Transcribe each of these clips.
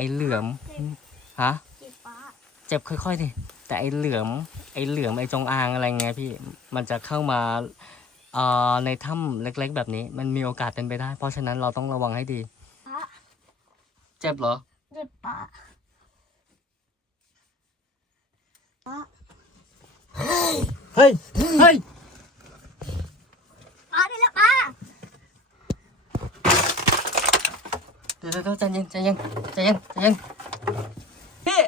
อ้เหลือมฮะเจ็บป้าเจ็บค่อยๆดิแต่ไอ้เหลือม ไอ้เหลือมไอ้จงอางอะไรเงี้ยพี่มันจะเข้ามาเอ่อในถ้ำเล็ก ๆ แบบนี้ มันมีโอกาสเป็นไปได้ เพราะฉะนั้นเราต้องระวังให้ดีป้าเจ็บเหรอเจ็บป้าป้าเฮ้ยเฮ้ยป้าได้แล้วป้า เดี๋ยวเดี๋ยวใจเย็นใจเย็นใจเย็นใจเย็นพี่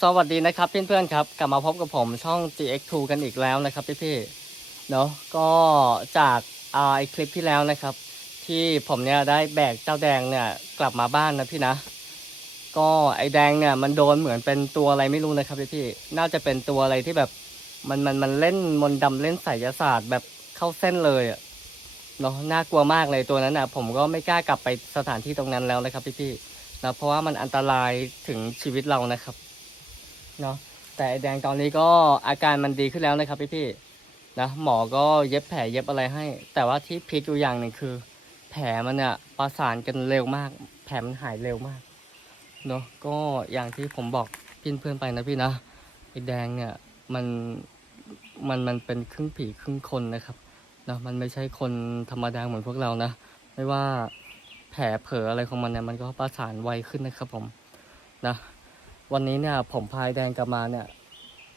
สวัสดีนะครับเพื่อนๆครับ กลับมาพบกับผมช่อง GX2 กันอีกแล้วนะครับพี่ๆเนาะก็จากอ่าไอคลิปที่แล้วนะครับ ที่ผมเนี่ยได้แบกเจ้าแดงเนี่ยกลับมาบ้านนะพี่นะ ก็ไอแดงเนี่ยมันโดนเหมือนเป็นตัวอะไรไม่รู้นะครับพี่ๆน่าจะเป็นตัวอะไรที่แบบ มันมันมันเล่นมนต์ดำเล่นไสยศาสตร์แบบเข้าเส้นเลยอะเนาะน่ากลัวมากเลยตัวนั้นอะ ผมก็ไม่กล้ากลับไปสถานที่ตรงนั้นแล้วนะครับพี่ๆนะเพราะว่ามันอันตรายถึงชีวิตเรานะครับเนาะแต่ไอแดงตอนนี้ก็อาการมันดีขึ้นแล้วนะครับพี่ๆนะหมอก็เย็บแผลเย็บอะไรให้ แต่ว่าที่พีคอยู่อย่างหนึ่งคือ แผลมันเนี่ยประสานกันเร็วมาก แผลมันหายเร็วมากเนาะก็อย่างที่ผมบอกเพื่อนๆไปนะพี่นะไอ้แดงเนี่ย มันมันมันเป็นครึ่งผีครึ่งคนนะครับนะมันไม่ใช่คนธรรมดาเหมือนพวกเรานะ ไม่ว่าแผลเผลออะไรของมันเนี่ยมันก็ประสานไวขึ้นนะครับผมนะวันนี้เนี่ยผมพายแดงกลับมาเนี่ย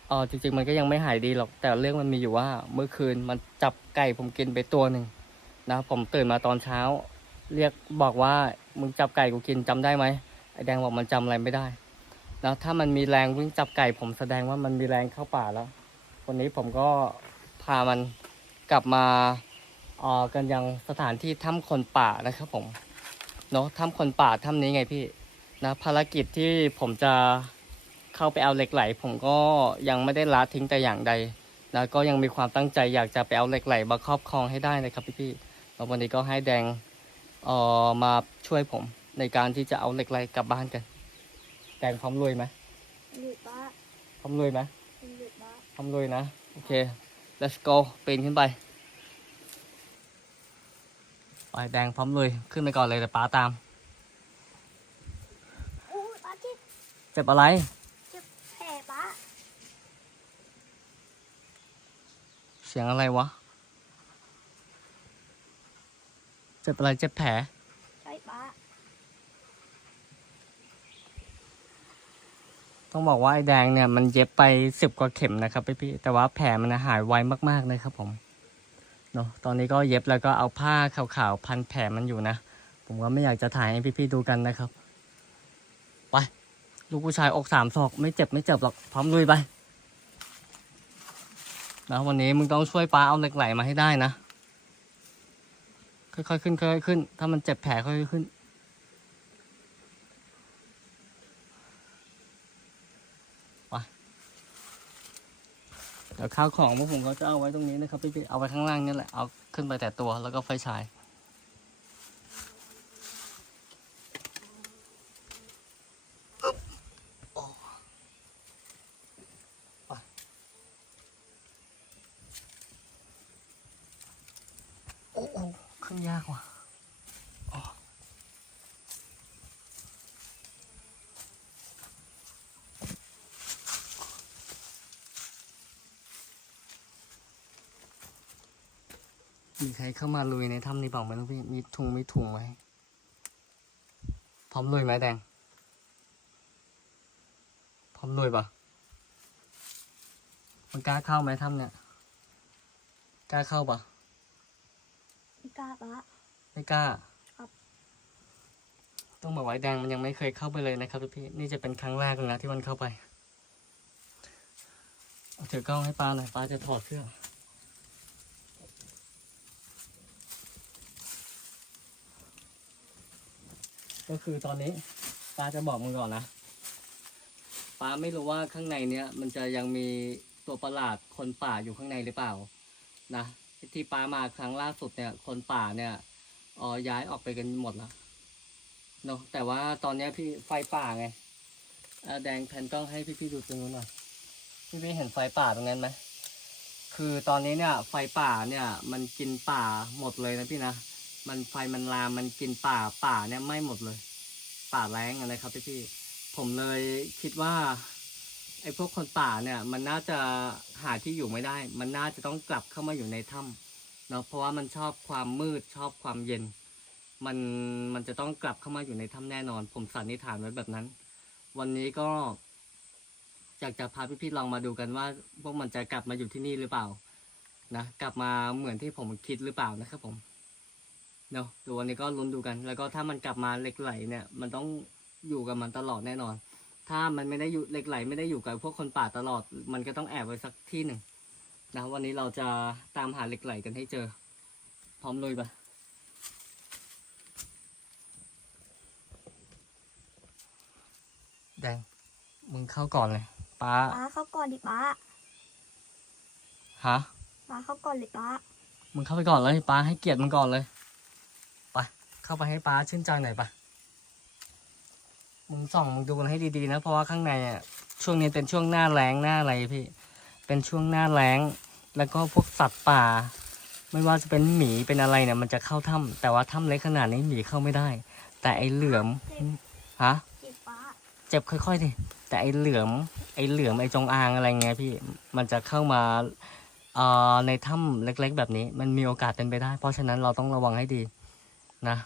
อ๋อจริงๆ มันก็ยังไม่หายดีหรอก แต่เรื่องมันมีอยู่ว่าเมื่อคืนมันจับไก่ผมกินไปตัวหนึ่งนะผมตื่นมาตอนเช้า เรียกบอกว่ามึงจับไก่กูกินจำได้ไหมไอแดงบอกมันจำอะไรไม่ได้ นะถ้ามันมีแรงวิ่งจับไก่ผมแสดงว่ามันมีแรงเข้าป่าแล้ว วันนี้ผมก็พามันกลับมาเออกันยังสถานที่ถ้ำคนป่านะครับผมเนาะถ้ำคนป่าถ้ำนี้ไงพี่นะภารกิจที่ผมจะเข้าไปเอาเหล็กไหล ผมก็ยังไม่ได้ละทิ้งแต่อย่างใดนะก็ยังมีความตั้งใจอยากจะไปเอาเหล็กไหลมาครอบครองให้ได้นะครับพี่พี่แล้ววันนี้ก็ให้แดงเออมาช่วยผมในการที่จะเอาเหล็กไหลกลับบ้านกัน แดงพร้อมลุยไหมหลุดป้าพร้อมลุยไหมหลุดป้าทำเลยนะ โอเค let's go ปีนขึ้นไป ไปแดงพร้อมเลยขึ้นไปก่อนเลยแต่ป้าตามอู้ป้าเจ็บเจ็บอะไร เจ็บแผลป้าเสียงอะไรวะ เจ็บอะไร เจ็บแผล ใช่ป้า ต้องบอกว่าไอ้แดงเนี่ยมันเย็บไปสิบกว่าเข็มนะครับพี่พี่ๆแต่ว่าแผลมันหายไวมากๆนะครับผมเนาะตอนนี้ก็เย็บแล้วก็เอาผ้าขาวๆพันแผลมันอยู่นะ ผมก็ไม่อยากจะถ่ายให้พี่ๆดูกันนะครับไปลูกผู้ชายอกสามศอกไม่เจ็บไม่เจ็บหรอกพร้อมลุยไปนะวันนี้มึงต้องช่วยป้าเอาเหล็กไหลมาให้ได้นะ ค่อยๆขึ้นค่อยๆขึ้น ถ้ามันเจ็บแผลค่อยๆขึ้น เดี๋ยวข้าวของพวกผมก็จะเอาไว้ตรงนี้นะครับพี่ๆเอาไว้ข้างล่างนี่แหละ เอาขึ้นไปแต่ตัวแล้วก็ไฟฉาย โอ้โหขึ้นยากว่ะ มีใครเข้ามาลุยในถ้ำนี้เปล่าไม่รู้พี่ มีถุงมีถุงไหมพร้อมลุยไหมแดง พร้อมลุยปะมันกล้าเข้าไหมถ้ำเนี่ย กล้าเข้าปะไม่กล้าป้าไม่กล้าครับต้องบอกว่าไอ้แดงมันยังไม่เคยเข้าไปเลยนะครับพี่ๆนี่จะเป็นครั้งแรกเลยนะที่มันเข้าไป เอาถือกล้องให้ป้าหน่อยป้าจะถอดเสื้อ ก็คือตอนนี้ป้าจะบอกมึงก่อนนะป้าไม่รู้ว่าข้างในเนี้ยมันจะยังมีตัวประหลาดคนป่าอยู่ข้างในหรือเปล่านะที่ป้ามาครั้งล่าสุดเนี่ย คนป่าเนี่ยอ๋อย้ายออกไปกันหมดแล้วเนาะแต่ว่าตอนเนี้ยพี่ไฟป่าไงแดงแผ่นกล้องให้พี่ๆดูตรงนู้นหน่อยพี่ๆเห็นไฟป่าตรงนั้นไหมคือตอนนี้เนี่ยไฟป่าเนี่ย มันกินป่าหมดเลยนะพี่นะ มันไฟมันลามมันกินป่าป่าเนี่ยไหม่หมดเลย ป่าแรงอะนะครับพี่พี่ผมเลยคิดว่าไอ้พวกคนป่าเนี่ย มันน่าจะหาที่อยู่ไม่ได้ มันน่าจะต้องกลับเข้ามาอยู่ในถ้ำเนาะเพราะว่ามันชอบความมืดชอบความเย็น มันมันจะต้องกลับเข้ามาอยู่ในถ้ำแน่นอน ผมสันนิษฐานไว้แบบนั้น วันนี้ก็อยากจะพาพี่ๆลองมาดูกันว่า พวกมันจะกลับมาอยู่ที่นี่หรือเปล่านะกลับมาเหมือนที่ผมคิดหรือเปล่านะครับผม เนาะเดี๋ยววันนี้ก็ลุ้นดูกัน แล้วก็ถ้ามันกลับมาเหล็กไหลเนี่ย มันต้องอยู่กับมันตลอดแน่นอน ถ้ามันไม่ได้อยู่เหล็กไหลไม่ได้อยู่กับพวกคนป่าตลอด มันก็ต้องแอบไว้สักที่หนึ่งนะวันนี้เราจะตามหาเหล็กไหลกันให้เจอ พร้อมลุยปะแดง มึงเข้าก่อนเลยป้าป้าเข้าก่อนดิป้าฮะป้าเข้าก่อนเลยป้ามึงเข้าไปก่อนเลยป้าให้เกียรติมึงก่อนเลยไป เข้าไปให้ป้าชื่นใจหน่อยปะมึงส่องมึงดูกันให้ดีๆนะเพราะว่าข้างในอะช่วงนี้เป็นช่วงหน้าแล้งหน้าอะไรพี่ เป็นช่วงหน้าแล้งแล้วก็พวกสัตว์ป่า ไม่ว่าจะเป็นหมีเป็นอะไรเนี่ยมันจะเข้าถ้ำแต่ว่าถ้ำเล็กขนาดนี้หมีเข้าไม่ได้ แต่ไอเหลือมฮะเจ็บค่อยๆดิแต่ไอเหลือม ไอเหลือมไอจงอางอะไรเงี้ยพี่มันจะเข้ามาเอ่อในถ้ำเล็ก ๆ แบบนี้มันมีโอกาสเป็นไปได้ เพราะฉะนั้นเราต้องระวังให้ดี นะ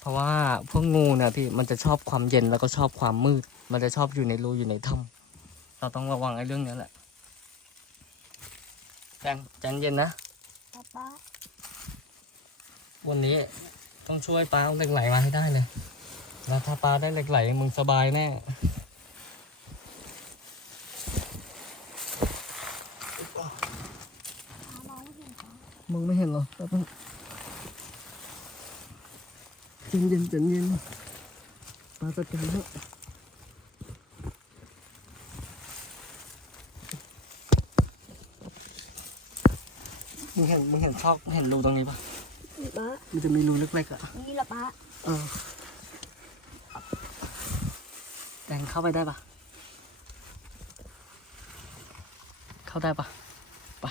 เพราะว่าพวกงูเนี่ยพี่มันจะชอบความเย็นแล้วก็ชอบความมืด มันจะชอบอยู่ในรูอยู่ในถ้ำเราต้องระวังไอ้เรื่องนี้แหละแจงใจเย็นนะป้าป้าวันนี้ต้องช่วยป้าเอาเหล็กไหลมาให้ได้เลยแล้วถ้าป้าได้เหล็กไหลมึงสบายแน่ป้ามองไม่เห็นป้ามึงไม่เห็นเหรอแป๊บนึง เย็นเย็นเย็นเย็นป้าจัดการแล้วมึงเห็นมึงเห็นซอกเห็นรูตรงนี้ปะนี่ป้ามันจะมีรูเล็กๆอะนี่แหละป้าเออแดงเข้าไปได้ปะเข้าได้ปะไปะ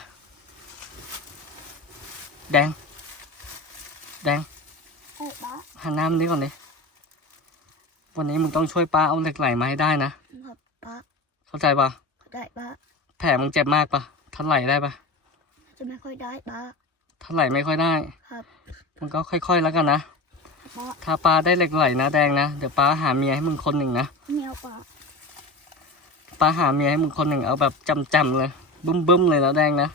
แดง แดงเอ้ย ป้าหันหน้ามันนี้ก่อนดิวันนี้มึงต้องช่วยป้าเอาเหล็กไหลมาให้ได้นะครับป้าเข้าใจปะได้ป้าแผลมึงเจ็บมากปะทันไหลได้ปะจะไม่ค่อยได้ป้าทันไหลไม่ค่อยได้ ครับมึงก็ค่อย ๆแล้วกันนะป้าถ้าป้าได้เหล็กไหลนะแดงนะเดี๋ยวป้าหาเมียให้มึงคนหนึ่งนะเมียวป้าป้าหาเมียให้มึงคนหนึ่งเอาแบบจำๆเลยบึ้มๆเลยแล้วแดงนะ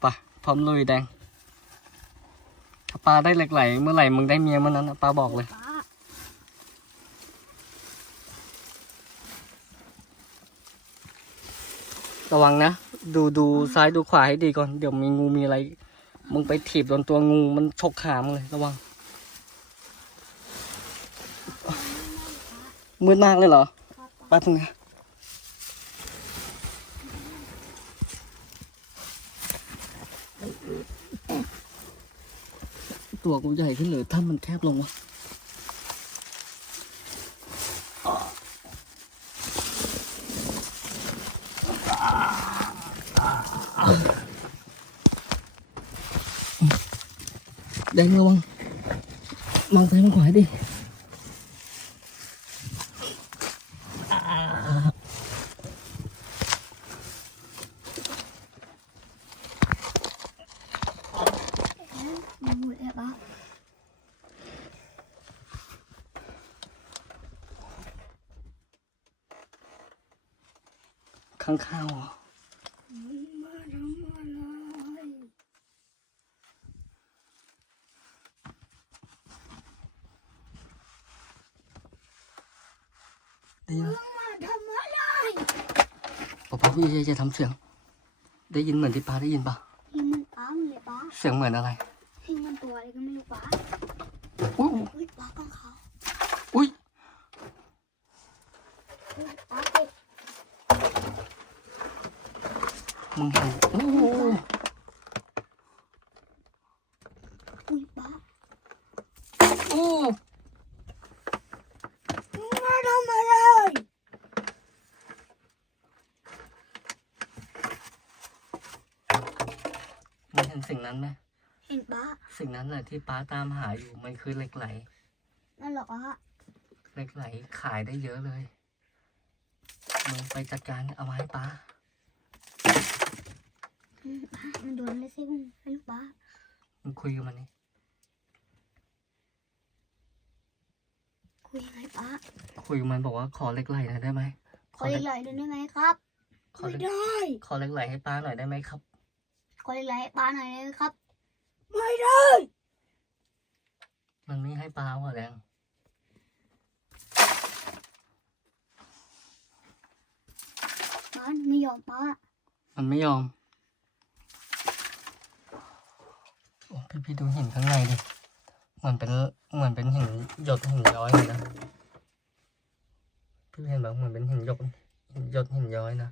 ไปพร้อมลุยแดง ถ้าป้าได้เหล็กไหลเมื่อไหร่มึงได้เมียเมื่อนั้นนะป้าบอกเลย ป้าระวังนะ ดูดูซ้ายดูขวาให้ดีก่อน เดี๋ยวมีงูมีอะไร มึงไปถีบโดนตัวงูมันฉกขามเลยระวัง มืดมากเลยเหรอครับป้าแป๊บนึงนะ ตัวกูใหญ่ขึ้นหรือถ้ามันแคบลงวะแดงระวังมองซ้ายมองขวาให้ดิ มันหมดแล้วป้า ข้างข้าวเหรอมาทำอะไรได้ยินไหมมาทำอะไรป๊าป๊าพี่จะทำเสียง ได้ยินเหมือนที่ป้าได้ยินปะหิงมันป้ามันเลยป้าเสียงเหมือนอะไรหิงมันตัวอะไรก็ไม่รู้ป้าอุ้ยอุ้ยป้าต้องเขา มังหันโอ้อุ้ยบ้าโอ้มาทำอเห็นสิ่งนั้นไหมเห็นป้าสิ่งนั้นแหละที่ป้าตามหาอยู่มันคือเหล็กไหลนั่นหรอฮะเหล็กไหลขายได้เยอะเลยมึงไปจัดการเอามาให้ป้า มป้ามันโดนอะไรสิมึงไม่รู้ป้ามึงคุยกับมันนี่คุยยังไงป้าคุยกับมันบอกว่าขอเหล็กไหลหน่อยได้ไหมขอเล็กไหลด้วยได้ไหมครับขอไม่เหล็กได้ขอเหล็กไหลให้ป้าหน่อยได้ไหมครับ ขอเล็กไหลให้ป้าหน่อยได้ไหมครับ ไม่ได้ มันไม่ให้ป้าหัวแดงป้าไม่ยอมป้ามันไม่ยอมโอ้ พี่พี่ดูหินข้างในดิ เหมือนเป็นเหมือนเป็นหินหยดหินย้อยเลยนะ พี่เห็นแบบเหมือนเป็นหินหยดหินหยดหินย้อยนะ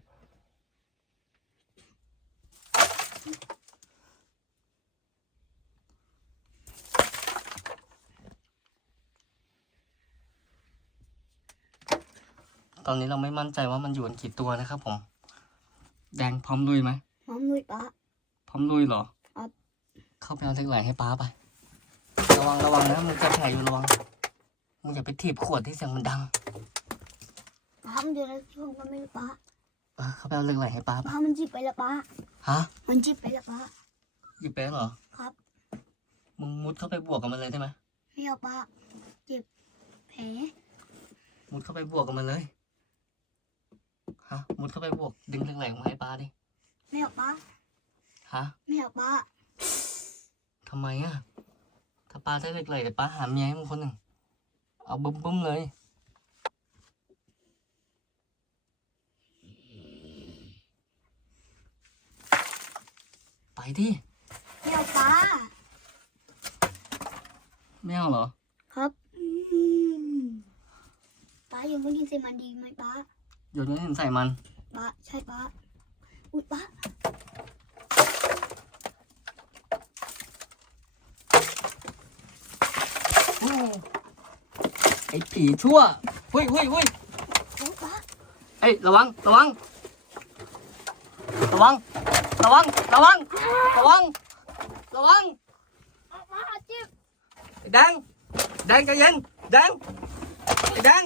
ตอนนี้เราไม่มั่นใจว่ามันอยู่กันกี่ตัวนะครับผม แดงพร้อมลุยไหมหอมลุยป้าพร้อมลุยเหรอครับ เข้าไปเอาเหล็กไหลให้ป้าไประวังระวังนะมึงจะแผลอยู่ระวังมึงอย่าไปถีบขวดที่เสียงมันดังป้ามันอยู่ในช่วงก็ไม่รู้ป้าเออเข้าไปเอาเหล็กไหลให้ป้าไปป้ามันจิบไปแล้วป้าฮะมันจิบไปแล้วป้าหยิบไปแล้วเหรอครับ มึงมุดเข้าไปบวกกับมันเลยได้ไหมไม่เอาป้าเจ็บแผลมุดเข้าไปบวกกับมันเลยฮะมุดเข้าไปบวกดึงเหล็กไหลออกมาให้ป้าดิไม่เอาป้าฮะไม่เอาป้า ทำไมอะ ถ้าป้าได้เหล็กไหลเดี๋ยวป้าหาเมียให้มึงคนหนึ่ง เอาบึ้มบึ้มๆเลย ไปดิไม่เอาป้า ไม่เอาเหรอ ครับอืมป้าอยู่ไม่กินเซมันดีไหมป้าโยนเงินหินใส่มัน ป้าใช่ป้า อุ้ยป้า ไอ้ผีชั่วเฮ้ยเฮ้ยเฮ้ยอุ้ยป้าเอ้ยระวังระวัง ระวัง ระวัง ระวัง ระวัง ระวังป้าจิบไอ้แดงแดงใจเย็นแดงไอ้แดง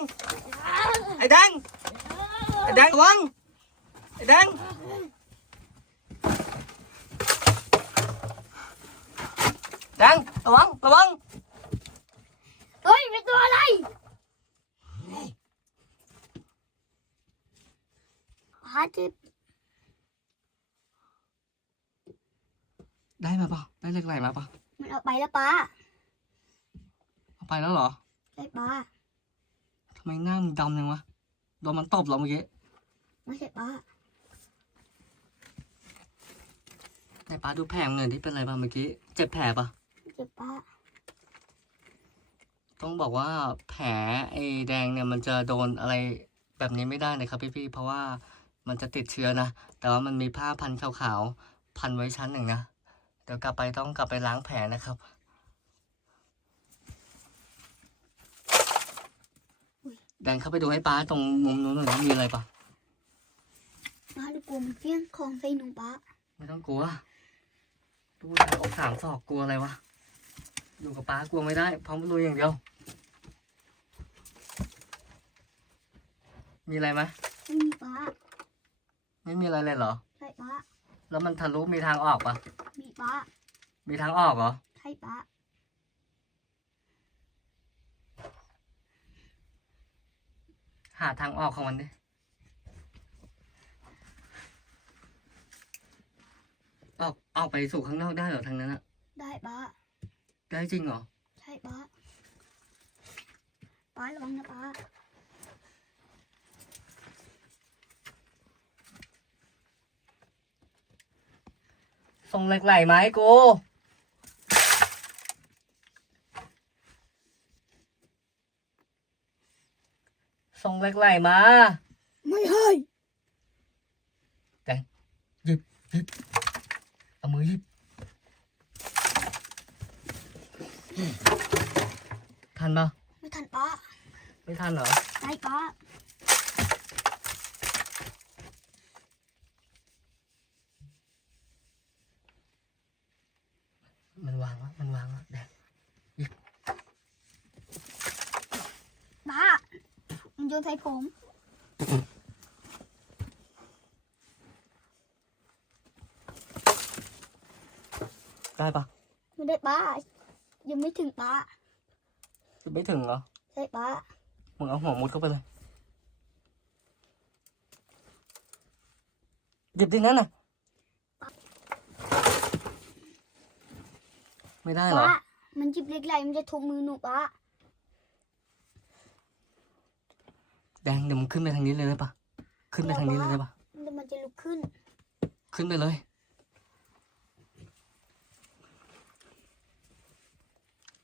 ไอ้แดงไอ้แดงระวังไอ้แดงแดงระวังระวัง เฮ้ยเป็นตัวอะไรป้าจิบได้มาปะได้เหล็กไหลมาปะมันเอาไปแล้วป้าเอาไปแล้วเหรอใช่ป้าทำไมหน้ามึงดำจังวะโดนมันตบเหรอเมื่อกี้ไม่ใช่ป้าไหนป้าดูแผลมึงหน่อยที่เป็นอะไรบ้างเมื่อกี้ เจ็บแผลปะเจ็บป้า ต้องบอกว่าแผลไอ้แดงเนี่ยมันจะโดนอะไรแบบนี้ไม่ได้นะครับพี่ๆเพราะว่ามันจะติดเชื้อนะ แต่ว่ามันมีผ้าพันขาวๆพันไว้ชั้นหนึ่งนะ เดี๋ยวกลับไปต้องกลับไปล้างแผลนะครับแดงเข้าไปดูให้ป้าตรงมุมนู้นหน่อยว่ามีอะไรปะป้าดูกลัวมันเฟี้ยงของใส่หนูป้าไม่ต้องกลัวดูทางอกสามศอกกลัวอะไรวะ อยู่กับป้ากลัวไม่ได้พร้อมลุยอย่างเดียว มีอะไรไหมไม่มีป้าไม่มีอะไรเลยเหรอ ใช่ป้าแล้วมันทะลุมีทางออกปะมีป้ามีทางออกเหรอ ใช่ป้าหาทางออกของมันดิออกออกไปสู่ข้างนอกได้เหรอทางนั้นอะได้ป้า ได้จริงเหรอ ใช่ป้าป้าระวังนะป้าส่งเหล็กไหลมาให้กูส่งเหล็กไหลมา ไม่ให้หยิบหยิบเอามือหยิบ ทันปะไม่ทันป้าไม่ทันเหรอใช่ป้ามันวางวะมันวางวะแดงป้ามันโยนใส่ผมได้ปะไม่ได้ป้ายังไม่ถึงป้า จะไม่ถึงเหรอใช่ป้ามึงเอาหัวมุดเข้าไปเลยหยิบดินั่นน่ะ ไม่ได้เหรอป้ามันจิบเหล็กไหลมันจะทุบมือหนูป้าแดงเดี๋ยวมึงขึ้นไปทางนี้เลยได้ปะขึ้นไปทางนี้เลยได้ปะแล้วมันจะลุกขึ้น ขึ้นไปเลย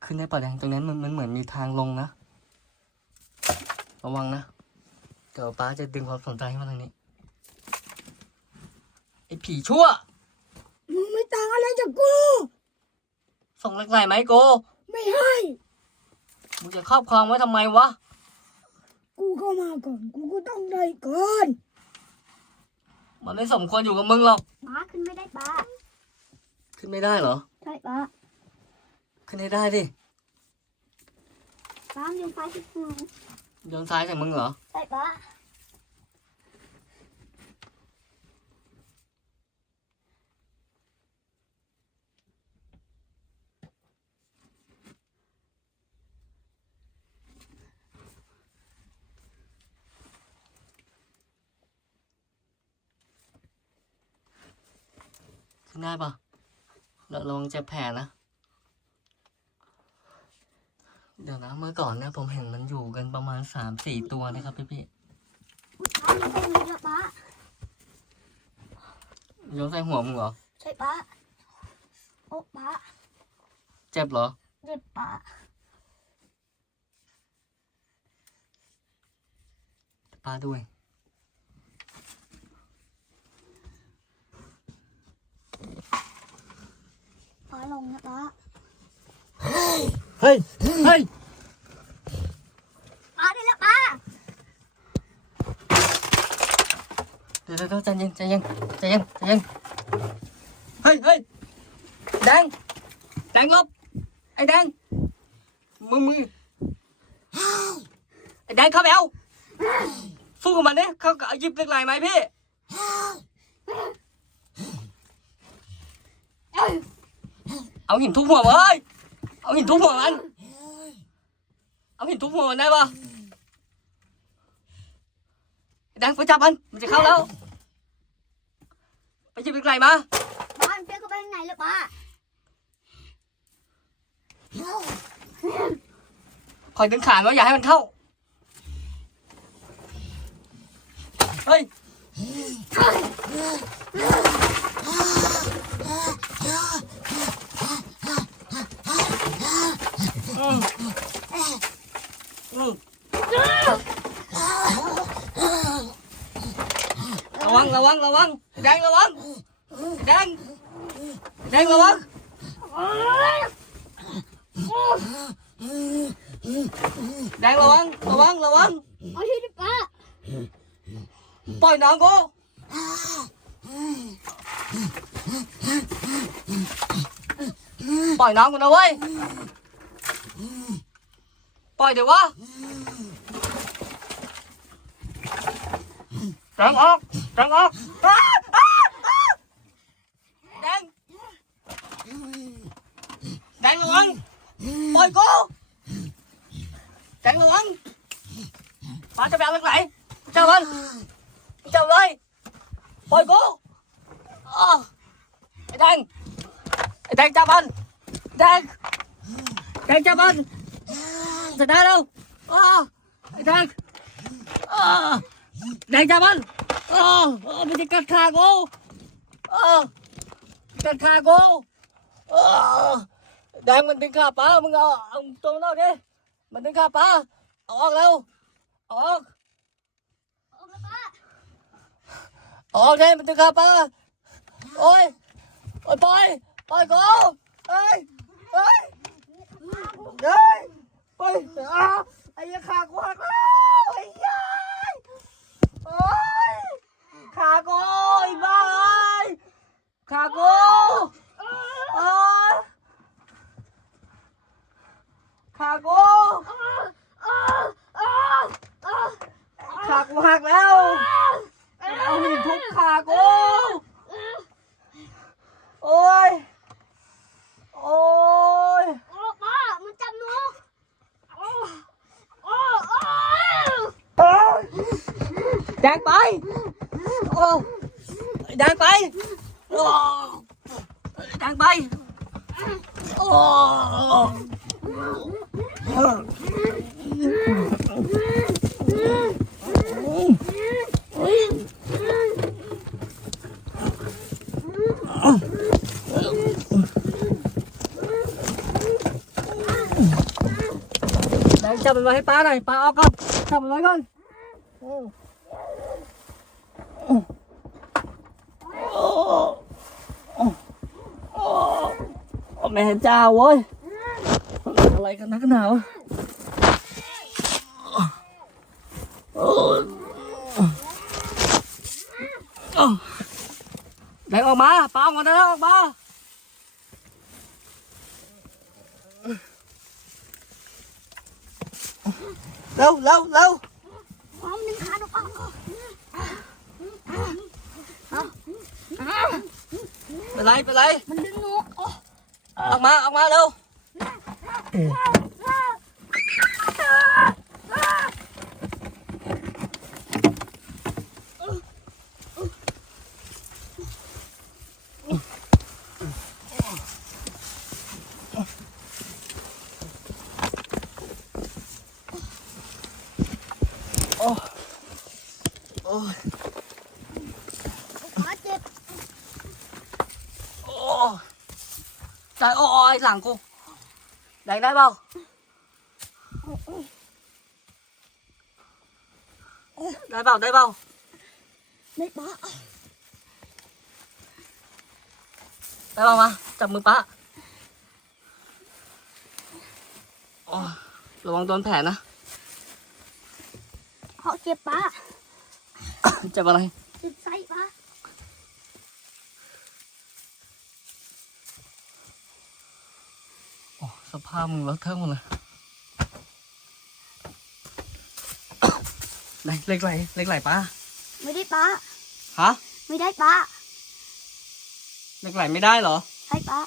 ขึ้นได้ปะแดงตรงนั้นมันมันเหมือนมีทางลงนะ ระวังนะ เดี๋ยวป้าจะดึงความสนใจมาทางนี้ ไอ้ผีชั่ว มึงไม่ต่างอะไรจากกู ส่งเล็กไหลไหมโก ไม่ให้ มึงจะครอบครองไว้ทำไมวะ กูเข้ามาก่อน กูก็ต้องได้ก่อน มันไม่สมควรอยู่กับมึงหรอกป้าขึ้นไม่ได้ป้า ขึ้นไม่ได้เหรอ ใช่ป้า ขึ้นให้ได้ดิป้ามันโยนซ้ายที่มือโยนซ้ายใส่มึงเหรอใช่ป้าขึ้นได้ปะเราลองจะแผ่นะ เดี๋ยวนะเมื่อก่อนเนี่ยผมเห็นมันอยู่กันประมาณสามสี่ตัวนะครับพี่พี่อุ๊ยป้ายังใส่มือแล้วป้าๆโยนใส่หัวมึงเหรอ ใช่ป้าโอ้ป้าเจ็บเหรอ เจ็บป้าป้าด้วยป้าลงนะป้า เฮ้ย เฮ้ยป้าได้แล้วป้าเดี๋ยวเดี๋ยวเดี๋ยวใจเย็นใจเย็นใจเย็นใจเย็นเฮ้ยเฮ้ยแดงแดงลบไอ้แดงมึงมึงไอ้แดงเข้าไปเอาสู้กับมันดิเขาเอาหยิบเหล็กไหลไหมพี่ เอาหินทุบหัวมันเอ้ย เอาหินทุบหัวมัน เอาหินทุบหัวมันได้ปะไอ้แดงไปจับมัน มันจะเข้าแล้ว ไปหยิบเหล็กไหลมาป้ามันเปี้ยเข้าไปข้างในแล้วป้าคอยดึงขาไว้อย่าให้มันเข้า เฮ้ย อืมอืมระวังระวังระวัง แดงระวังแดงแดงระวังแดงระวังระวังระวังเอาที่ป้าปล่อยน้องกูปล่อยน้องกูนะเว้ยปล่อยเดี๋ยววะแดงออกแดงออกอ้าอ้าอ้าแดงแดงระวังปล่อยกูแดงระวัง ปาจะไปเอาเล็กไหลเจ้ามันเจ้าเลยปล่อยกูอ้าวไอ้แดงไอ้แดงจับมันแดงแดงจับมันจะได้แล้ว ออกออกแล้ป้าออกได้มันจะกลับป้าโอ้ยโอ้ยปล่อยปล่อยกูเอ้ยเอ้ยเอ้ยปล่อยอ้าไอ้ยาขากูหักแล้วไอ้ยายโอ้ยขากูไอ้บ้าเอ้ยขากูโอ้ยขากู หักแล้ว เอาหินทุบขากู โอ้ย โอ้ย โอ้ป้ามันจับหนูโอ้โอ้โอ้แดงไป โอ้แดงไป โอ้แดงไป โอ้แดงจับมันไว้ให้ป้าหน่อยป้าเอาก่อนจับมันไว้ก่อน โอ้แม่เจ้าเว้ย อะไรกันนักหนาวะแบงออกมาปาออกมาได้แล้วออ กมาเร็วเร็วเร็วพร้อมดึงขาหนูออกเป็นไรเป็นไรมันดึงหนูโอ้ออกมาออกมาเร็ว โอ้โอ้ยขาเจ็บโอ้ใจโอ้ยหลังกูแดงได้เปล่าได้ เปล่าได้เปล่าไม่ป้าได้เปล่ามาจับมือป้าโอ้ระวังโดนแผลนะเขาเจ็บป้าเจ็บอะไรเจ็บไส้ป้าโอ้สภาพมึงเลอะเทอะหมดเลยไหนเล็กไหลเล็กไหลป้าไม่ได้ป้าฮะไม่ได้ป้าเล็กไหลไม่ได้เหรอใช่ป้า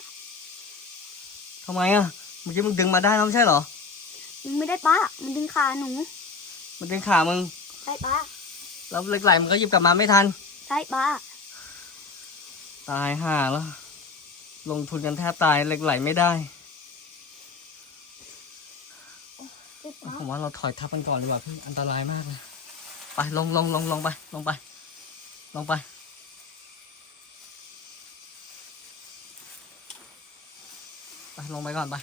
ทำไมอะเมื่อกี้มึงดึงมาได้แล้วไม่ใช่เหรอมันไม่ได้ป้ามันดึงขาหนู มันดึงขามึง ใช่ป้าแล้วเล็กไหลมันก็หยิบกลับมาไม่ทัน ใช่ป้าตายห่าแล้ว ลงทุนกันแทบตายเหล็กไหลไม่ได้เจ็บป้าผมว่าเราถอยทับกันก่อนดีกว่าพี่อันตรายมากเลย ไปลงลงลงลงไป ลงไป ลงไป ไปลงไปก่อนไป